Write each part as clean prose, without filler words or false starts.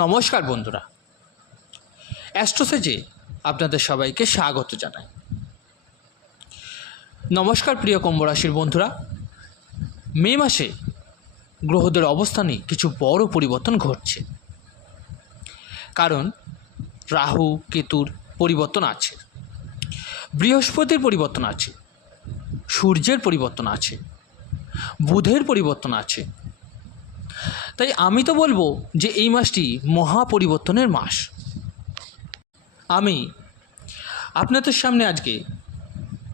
নমস্কার বন্ধুরা, অ্যাস্ট্রোসেজে আপনাদের সবাইকে স্বাগত জানাই। নমস্কার প্রিয় কুম্ভ রাশির বন্ধুরা, মে মাসে গ্রহদের অবস্থানে কিছু বড় পরিবর্তন ঘটছে। কারণ রাহু কেতুর পরিবর্তন আছে, বৃহস্পতির পরিবর্তন আছে, সূর্যের পরিবর্তন আছে, বুধের পরিবর্তন আছে। তাই আমি তো বলবো যে এই মাসটি মহা পরিবর্তনের মাস। আমি আপনাদের সামনে আজকে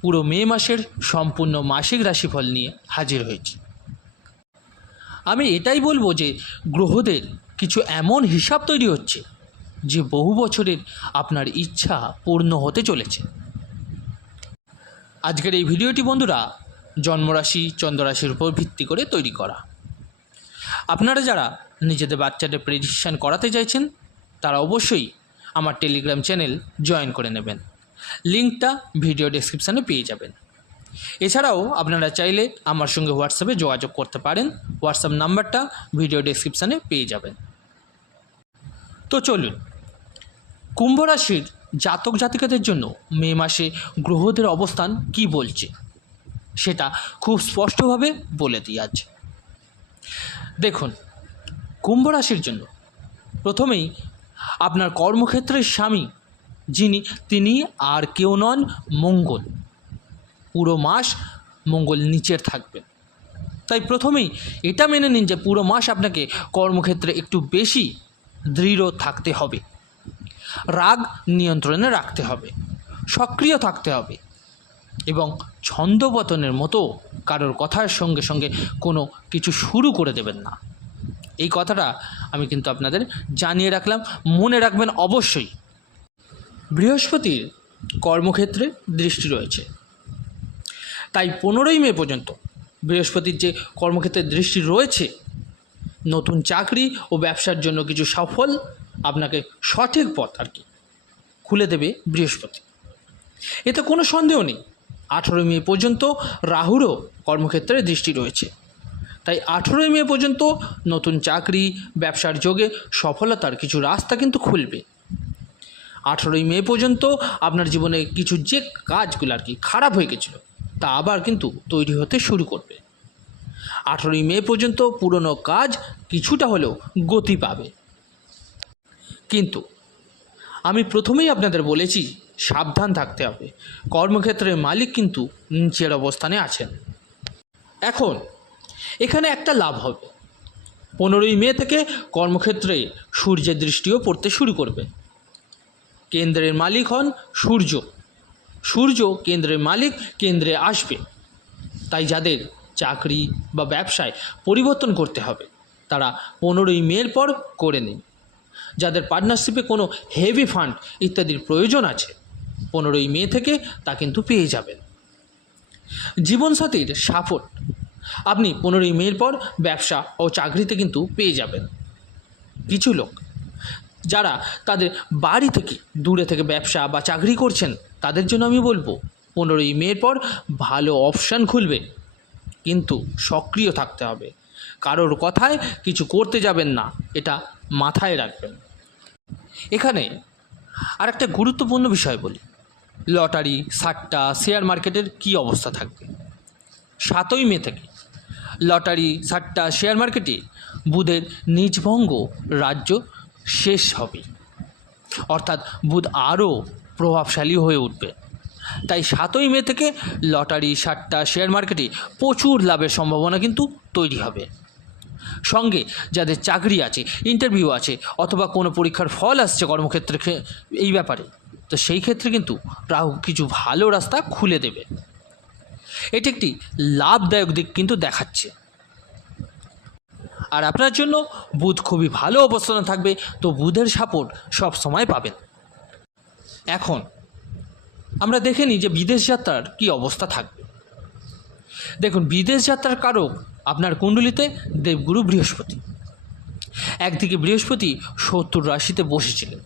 পুরো মে মাসের সম্পূর্ণ মাসিক রাশিফল নিয়ে হাজির হয়েছি। আমি এটাই বলবো যে গ্রহদের কিছু এমন হিসাব তৈরি হচ্ছে যে বহু বছরের আপনার ইচ্ছা পূর্ণ হতে চলেছে। আজকের এই ভিডিওটি বন্ধুরা জন্মরাশি চন্দ্ররাশির উপর ভিত্তি করে তৈরি করা। আপনারা যারা নিজেদের বাচ্চাদের প্রেডিকশন করাতে চাইছেন তারা অবশ্যই আমার টেলিগ্রাম চ্যানেল জয়েন করে নেবেন, লিঙ্কটা ভিডিও ডেসক্রিপশানে পেয়ে যাবেন। এছাড়াও আপনারা চাইলে আমার সঙ্গে হোয়াটসঅ্যাপে যোগাযোগ করতে পারেন, হোয়াটসঅ্যাপ নাম্বারটা ভিডিও ডেসক্রিপশানে পেয়ে যাবেন। তো চলুন, কুম্ভ রাশির জাতক জাতিকাদের জন্য মে মাসে গ্রহদের অবস্থান কি বলছে সেটা খুব স্পষ্টভাবে বলে দিই আজ। দেখুন, কুম্ভ রাশির জন্য প্রথমেই আপনার কর্মক্ষেত্রের স্বামী তিনি আর কেউ নন, মঙ্গল। পুরো মাস মঙ্গল নিচের থাকবেন। তাই প্রথমেই এটা মেনে নিন যে পুরো মাস আপনাকে কর্মক্ষেত্রে একটু বেশি দৃঢ় থাকতে হবে, রাগ নিয়ন্ত্রণে রাখতে হবে, সক্রিয় থাকতে হবে এবং ছন্দপতনের মতো কারোর কথার সঙ্গে সঙ্গে কোনো কিছু শুরু করে দেবেন না। এই কথাটা আমি কিন্তু আপনাদের জানিয়ে রাখলাম, মনে রাখবেন অবশ্যই। বৃহস্পতির কর্মক্ষেত্রে দৃষ্টি রয়েছে, তাই 15ই মে পর্যন্ত বৃহস্পতির যে কর্মক্ষেত্রে দৃষ্টি রয়েছে, নতুন চাকরি ও ব্যবসার জন্য কিছু সফল আপনাকে সঠিক পথ খুলে দেবে বৃহস্পতি, এতে কোনো সন্দেহ নেই। 18ই মে পর্যন্ত রাহুরও কর্মক্ষেত্রে দৃষ্টি রয়েছে, তাই 18ই মে পর্যন্ত নতুন চাকরি ব্যবসার যোগে সফলতার কিছু রাস্তা কিন্তু খুলবে। 18ই মে পর্যন্ত আপনার জীবনে কিছু যে কাজগুলো খারাপ হয়ে গেছিল তা আবার কিন্তু তৈরি হতে শুরু করবে। 18ই মে পর্যন্ত পুরনো কাজ কিছুটা হলেও গতি পাবে। কিন্তু আমি প্রথমেই আপনাদের বলেছি সাবধান থাকতে হবে, কর্মক্ষেত্রের মালিক কিন্তু নিচের অবস্থানে আছেন। এখন এখানে একটা লাভ হবে, 15ই মে থেকে কর্মক্ষেত্রে সূর্যের দৃষ্টিও পড়তে শুরু করবে। কেন্দ্রের মালিক হন সূর্য কেন্দ্রের মালিক, কেন্দ্রে আসবে। তাই যাদের চাকরি বা ব্যবসায় পরিবর্তন করতে হবে তারা 15ই মের পর করে নিন। যাদের পার্টনারশিপে কোনো হেভি ফান্ড ইত্যাদির প্রয়োজন আছে 15ই মে থেকে তা কিন্তু পেয়ে যাবেন। জীবনসাথীর সাপোর্ট আপনি 15ই মের পর ব্যবসা ও চাকরিতে কিন্তু পেয়ে যাবেন। কিছু লোক যারা তাদের বাড়ি থেকে দূরে থেকে ব্যবসা বা চাকরি করছেন তাদের জন্য আমি বলবো 15ই মের পর ভালো অপশান খুলবে, কিন্তু সক্রিয় থাকতে হবে, কারোর কথায় কিছু করতে যাবেন না, এটা মাথায় রাখবেন। এখানে আরেকটা গুরুত্বপূর্ণ বিষয় বলি, লটারি সাট্টা শেয়ার মার্কেটের কি অবস্থা থাকবে। 7ই মে থেকে লটারি সাট্টা শেয়ার মার্কেটে বুধের নীচভঙ্গ রাজ্য শেষ হবে, অর্থাৎ বুধ আরও প্রভাবশালী হয়ে উঠবে। তাই 7ই মে থেকে লটারি সাট্টা শেয়ার মার্কেটে প্রচুর লাভের সম্ভাবনা কিন্তু তৈরি হবে। সঙ্গে যাদের চাকরি আছে, ইন্টারভিউ আছে অথবা কোনো পরীক্ষার ফল আসছে কর্মক্ষেত্রে এই ব্যাপারে, তো সেই ক্ষেত্রে কিন্তু রাহু কিছু ভালো রাস্তা খুলে দেবে। এটি একটি লাভদায়ক দিক কিন্তু দেখাচ্ছে। আর আপনার জন্য বুধ খুবই ভালো অবস্থানে থাকবে, তো বুধের সাপোর্ট সব সময় পাবেন। এখন আমরা দেখে নিই যে বিদেশ যাত্রার কি অবস্থা থাকবে। দেখুন, বিদেশ যাত্রার কারক আপনার কুণ্ডলিতে দেবগুরু বৃহস্পতি। একদিকে বৃহস্পতি শত্রুর রাশিতে বসেছিলেন,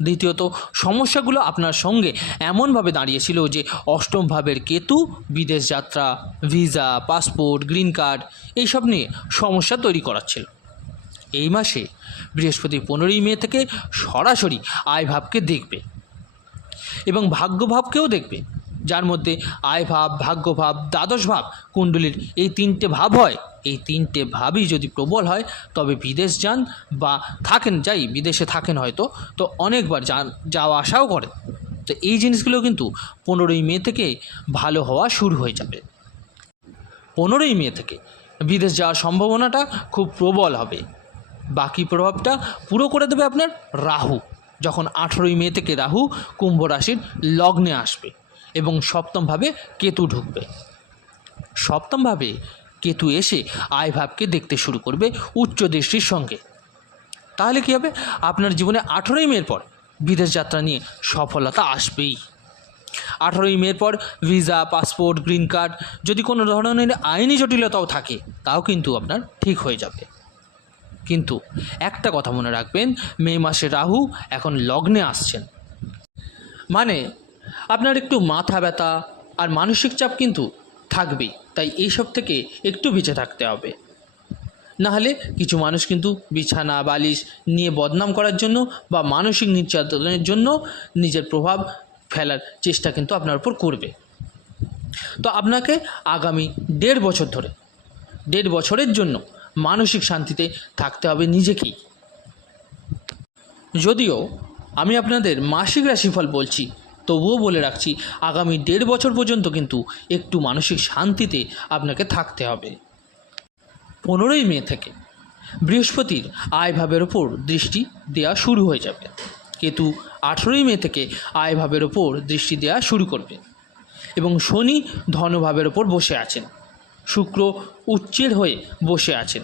দ্বিতীয়ত সমস্যাগুলো আপনার সঙ্গে এমনভাবে দাঁড়িয়েছিল যে অষ্টম ভাবের কেতু বিদেশ যাত্রা, ভিসা, পাসপোর্ট, গ্রিন কার্ড এইসব নিয়ে সমস্যা তৈরি করাচ্ছিল। এই মাসে বৃহস্পতি 15ই মে থেকে সরাসরি আয় ভাবকে দেখবে এবং ভাগ্য ভাবকেও দেখবে, যার মধ্যে আয় ভাব, ভাগ্য ভাব, দ্বাদশ ভাব কুণ্ডলীর এই 3টে ভাব হয়। এই 3টে ভাবই যদি প্রবল হয় তবে বিদেশ যান বা বিদেশে থাকেন হয়তো, তো অনেকবার যাওয়া আসাও করেন। তো এই জিনিসগুলো কিন্তু 15ই মে থেকে ভালো হওয়া শুরু হয়ে যাবে। 15ই মে থেকে বিদেশ যাওয়ার সম্ভাবনাটা খুব প্রবল হবে। বাকি প্রভাবটা পুরো করে দেবে আপনার রাহু। যখন 18ই মে থেকে রাহু কুম্ভ রাশির লগ্নে আসবে এবং সপ্তমভাবে কেতু ঢুকবে। সপ্তমভাবে কেতু এসে আয় ভাবকে দেখতে শুরু করবে উচ্চ দৃষ্টির সঙ্গে। তাহলে কী হবে? আপনার জীবনে 18ই মের পর বিদেশ যাত্রা নিয়ে সফলতা আসবেই। 18ই মের পর ভিসা, পাসপোর্ট, গ্রিন কার্ড, যদি কোনো ধরনের আইনি জটিলতাও থাকে তাও কিন্তু আপনার ঠিক হয়ে যাবে। কিন্তু একটা কথা মনে রাখবেন, মে মাসে রাহু এখন লগ্নে আসছেন, মানে আপনার একটু মাথা ব্যথা আর মানসিক চাপ কিন্তু থাকবেই। তাই এইসব থেকে একটু বেঁচে থাকতে হবে। নাহলে কিছু মানুষ কিন্তু বিছানা বালিশ নিয়ে বদনাম করার জন্য বা মানসিক নির্যাতনের জন্য নিজের প্রভাব ফেলার চেষ্টা কিন্তু আপনার উপর করবে। তো আপনাকে আগামী 1.5 বছর ধরে 1.5 বছরের জন্য মানসিক শান্তিতে থাকতে হবে নিজেকেই। যদিও আমি আপনাদের মাসিক রাশিফল বলছি, তবুও বলে রাখছি আগামী 1.5 বছর পর্যন্ত কিন্তু একটু মানসিক শান্তিতে আপনাকে থাকতে হবে। 15ই মে থেকে বৃহস্পতির আয় ভাবের ওপর দৃষ্টি দেওয়া শুরু হয়ে যাবে। কেতু 18ই মে থেকে আয় ভাবের ওপর দৃষ্টি দেওয়া শুরু করবে এবং শনি ধনভাবের ওপর বসে আছেন, শুক্র উচ্চের হয়ে বসে আছেন।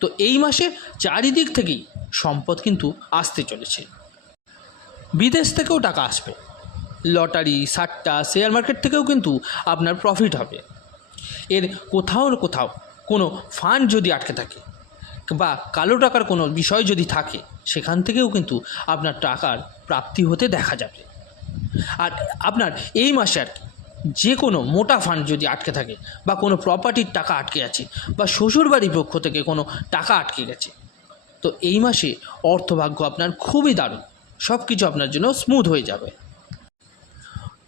তো এই মাসে চারিদিক থেকেই সম্পদ কিন্তু আসতে চলেছে। বিদেশ থেকেও টাকা আসবে, লটারি, সাট্টা, শেয়ার মার্কেট থেকেও কিন্তু আপনার প্রফিট হবে। এর কোথাও কোনো ফান্ড যদি আটকে থাকে বা কালো টাকার কোনো বিষয় যদি থাকে, সেখান থেকেও কিন্তু আপনার টাকার প্রাপ্তি হতে দেখা যাবে। আর আপনার এই মাসে আর কি যে কোনো মোটা ফান্ড যদি আটকে থাকে বা কোনো প্রপার্টির টাকা আটকে আছে বা শ্বশুরবাড়ির পক্ষ থেকে কোনো টাকা আটকে গেছে, তো এই মাসে অর্থভাগ্য আপনার খুবই দারুণ, সব কিছু আপনার জন্য স্মুথ হয়ে যাবে।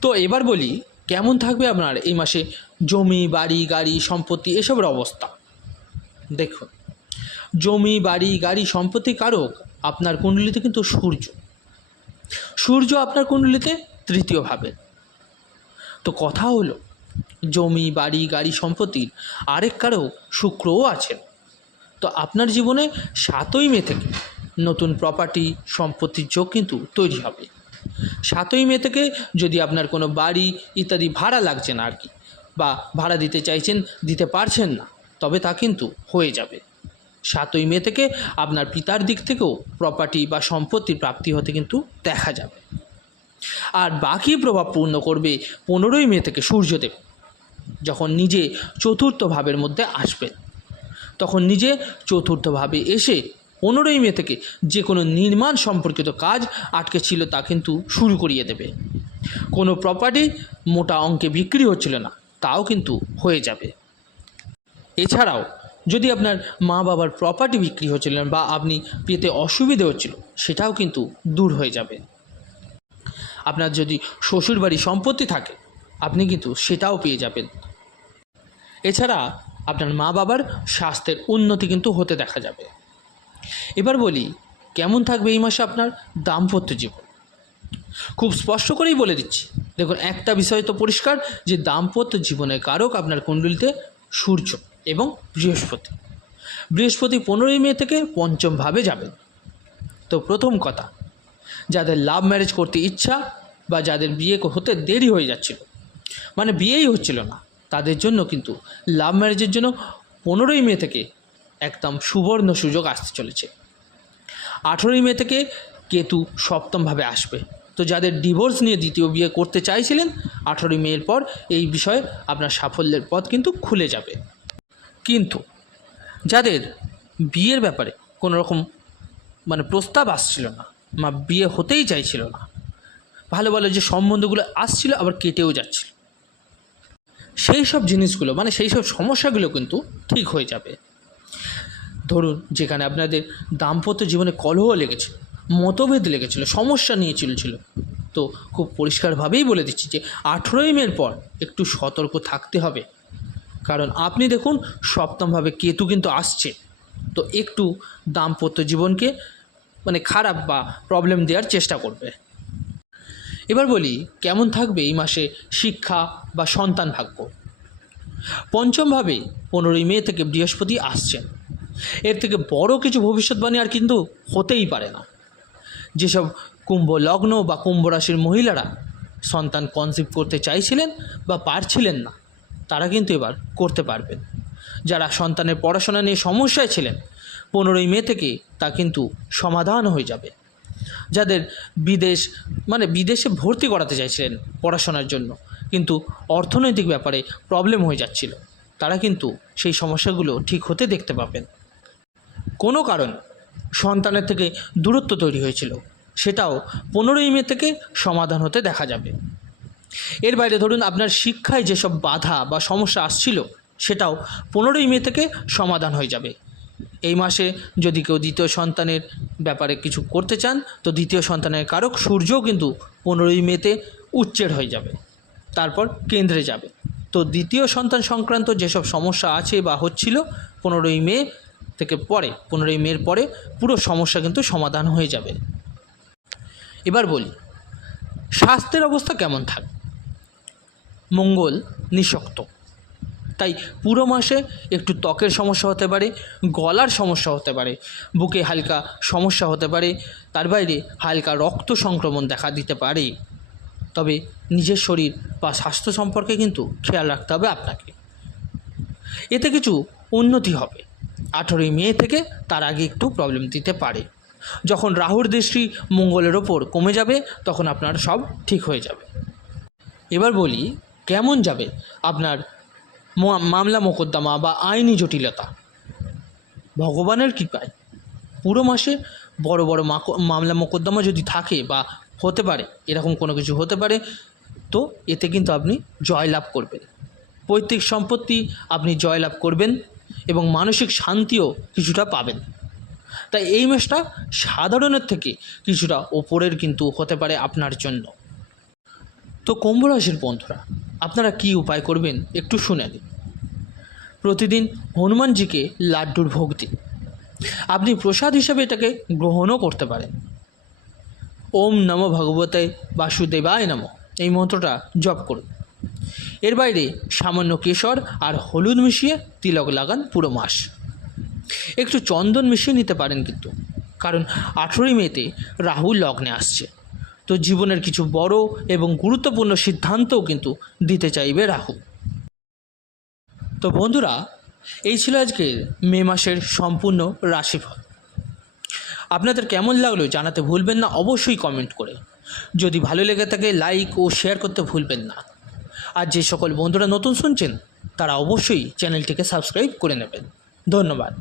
তো এবার বলি কেমন থাকবে আপনার এই মাসে জমি, বাড়ি, গাড়ি, সম্পত্তি এসবের অবস্থা। দেখুন, জমি, বাড়ি, গাড়ি, সম্পত্তি কারক আপনার কুণ্ডলিতে কিন্তু সূর্য আপনার কুণ্ডলিতে 3য় ভাবে। তো কথা হলো, জমি, বাড়ি, গাড়ি, সম্পত্তির আরেক কারক শুক্রও আছেন। তো আপনার জীবনে 7ই মে থেকে নতুন প্রপার্টি, সম্পত্তির যোগ কিন্তু তৈরি হবে। 7ই মে থেকে যদি আপনার কোনো বাড়ি ইত্যাদি ভাড়া লাগছে না আর কি, বা ভাড়া দিতে চাইছেন দিতে পারছেন না, তবে তা কিন্তু হয়ে যাবে। 7ই মে থেকে আপনার পিতার দিক থেকেও প্রপার্টি বা সম্পত্তির প্রাপ্তি হতে কিন্তু দেখা যাবে। আর বাকি প্রভাব পূর্ণ করবে 15ই মে থেকে সূর্যদেব, যখন নিজে 4র্থ ভাবের মধ্যে আসবেন। তখন নিজে 4র্থ ভাবে এসে 15ই মে থেকে যে কোনো নির্মাণ সম্পর্কিত কাজ আটকে ছিল তা কিন্তু শুরু করিয়ে দেবে। কোনো প্রপার্টি মোটা অঙ্কে বিক্রি হচ্ছিল না, তাও কিন্তু হয়ে যাবে। এছাড়াও যদি আপনার মা বাবার প্রপার্টি বিক্রি হচ্ছিল বা আপনি পেতে অসুবিধে হচ্ছিল, সেটাও কিন্তু দূর হয়ে যাবে। আপনার যদি শ্বশুরবাড়ি সম্পত্তি থাকে, আপনি কিন্তু সেটাও পেয়ে যাবেন। এছাড়া আপনার মা বাবার স্বাস্থ্যের উন্নতি কিন্তু হতে দেখা যাবে। এবার বলি কেমন থাকবে এই মাসে আপনার দাম্পত্য জীবন। খুব স্পষ্ট করেই বলে দিচ্ছি, দেখুন একটা বিষয় তো পরিষ্কার যে দাম্পত্য জীবনের কারক আপনার কুণ্ডলিতে সূর্য এবং বৃহস্পতি। 15ই মে থেকে 5ম ভাবে যাবেন। তো প্রথম কথা, যাদের লাভ ম্যারেজ করতে ইচ্ছা বা যাদের বিয়ে হতে দেরি হয়ে যাচ্ছিল, মানে বিয়েই হচ্ছিল না, তাদের জন্য কিন্তু লাভ ম্যারেজের জন্য 15ই মে থেকে একদম সুবর্ণ সুযোগ আসতে চলেছে। 18ই মে থেকে কেতু 7ম ভাবে আসবে। তো যাদের ডিভোর্স নিয়ে দ্বিতীয় বিয়ে করতে চাইছিলেন, 18ই মের পর এই বিষয়ে আপনার সাফল্যের পথ কিন্তু খুলে যাবে। কিন্তু যাদের বিয়ের ব্যাপারে কোনো রকম প্রস্তাব আসছিল না বা বিয়ে হতেই চাইছিল না, ভালো ভালো যে সম্বন্ধগুলো আসছিল আবার কেটেও যাচ্ছিল, সেই সব জিনিসগুলো সেই সব সমস্যাগুলো কিন্তু ঠিক হয়ে যাবে। ধরুন যেখানে আপনাদের দাম্পত্য জীবনে কলহ লেগেছিল, মতভেদ লেগেছিল, সমস্যা নিয়ে চলছিল, তো খুব পরিষ্কারভাবেই বলে দিচ্ছি যে 18ই মের পর একটু সতর্ক থাকতে হবে। কারণ আপনি দেখুন সপ্তমভাবে কেতু কিন্তু আসছে, তো একটু দাম্পত্য জীবনকে খারাপ বা প্রবলেম দেওয়ার চেষ্টা করবে। এবার বলি কেমন থাকবে এই মাসে শিক্ষা বা সন্তান ভাগ্য। পঞ্চমভাবে 15ই মে থেকে বৃহস্পতি আসছেন। এর থেকে বড় কিছু ভবিষ্যৎবাণী আর কিন্তু হতেই পারে না। যেসব কুম্ভ লগ্ন বা কুম্ভ রাশির মহিলারা সন্তান কনসিভ করতে চাইছিলেন বা পারছিলেন না, তারা কিন্তু এবার করতে পারবেন। যারা সন্তানের পড়াশোনা নিয়ে সমস্যায় ছিলেন, 15ই মে থেকে তা কিন্তু সমাধান হয়ে যাবে। যাদের বিদেশে ভর্তি করাতে চাইছিলেন পড়াশোনার জন্য, কিন্তু অর্থনৈতিক ব্যাপারে প্রবলেম হয়ে যাচ্ছিল, তারা কিন্তু সেই সমস্যাগুলো ঠিক হতে দেখতে পাবেন। কোনো কারণ সন্তানের থেকে দূরত্ব তৈরি হয়েছিল, সেটাও 15ই মে থেকে সমাধান হতে দেখা যাবে। এর বাইরে ধরুন আপনার শিক্ষায় যেসব বাধা বা সমস্যা আসছিল, সেটাও 15ই মে থেকে সমাধান হয়ে যাবে। এই মাসে যদি কেউ দ্বিতীয় সন্তানের ব্যাপারে কিছু করতে চান, তো দ্বিতীয় সন্তানের কারক সূর্যও কিন্তু 15ই মেতে উচ্চের হয়ে যাবে, তারপর কেন্দ্রে যাবে। তো দ্বিতীয় সন্তান সংক্রান্ত যেসব সমস্যা আছে বা হচ্ছিল, 15ই মে থেকে পরে 15ই মের পরে পুরো সমস্যা কিন্তু সমাধান হয়ে যাবে। এবার বলি স্বাস্থ্যের অবস্থা কেমন থাকবে। মঙ্গল নিঃশক্ত, তাই পুরো মাসে একটু ত্বকের সমস্যা হতে পারে, গলার সমস্যা হতে পারে, বুকে হালকা সমস্যা হতে পারে, তার বাইরে হালকা রক্ত সংক্রমণ দেখা দিতে পারে। তবে নিজের শরীর বা স্বাস্থ্য সম্পর্কে কিন্তু খেয়াল রাখতে হবে আপনাকে। এতে কিছু উন্নতি হবে। 18ই মে থেকে তার আগে একটু প্রবলেম দিতে পারে। যখন রাহুর দৃষ্টি মঙ্গলের ওপর কমে যাবে, তখন আপনার সব ঠিক হয়ে যাবে। এবার বলি কেমন যাবে আপনার মামলা মোকদ্দমা বা আইনি জটিলতা। ভগবানের কৃপায় পুরো মাসে বড় বড় মামলা মোকদ্দমা যদি থাকে বা হতে পারে, এরকম কোনো কিছু হতে পারে, তো এতে কিন্তু আপনি জয়লাভ করবেন। পৈতৃক সম্পত্তি আপনি জয়লাভ করবেন এবং মানসিক শান্তিও কিছুটা পাবেন। তাই এই মাসটা সাধারণের থেকে কিছুটা ওপরের কিন্তু হতে পারে আপনার জন্য। তো কুম্ভ রাশির বন্ধুরা, আপনারা কি উপায় করবেন একটু শুনে নিন। প্রতিদিন হনুমানজিকে লাড্ডুর ভোগ দিন। আপনি প্রসাদ হিসেবে এটাকে গ্রহণও করতে পারেন। ওম নমো ভগবতে বাসুদেবায় নমঃ এই মন্ত্রটা জপ করুন। এর বাইরে সামান্য কেশর আর হলুদ মিশিয়ে তিলক লাগান পুরো মাস। একটু চন্দন মিশিয়ে নিতে পারেন কিন্তু, কারণ 18ই মেতে রাহু লগ্নে আসছে, তো জীবনের কিছু বড় এবং গুরুত্বপূর্ণ সিদ্ধান্তও কিন্তু দিতে চাইবে রাহু। তো বন্ধুরা, এই ছিল আজকের মে মাসের সম্পূর্ণ রাশিফল। আপনাদের কেমন লাগলো জানাতে ভুলবেন না, অবশ্যই কমেন্ট করে। যদি ভালো লেগে থাকে লাইক ও শেয়ার করতে ভুলবেন না। আর যে সকল বন্ধুরা নতুন শুনছেন, তারা অবশ্যই চ্যানেলটিকে সাবস্ক্রাইব করে নেবেন। ধন্যবাদ।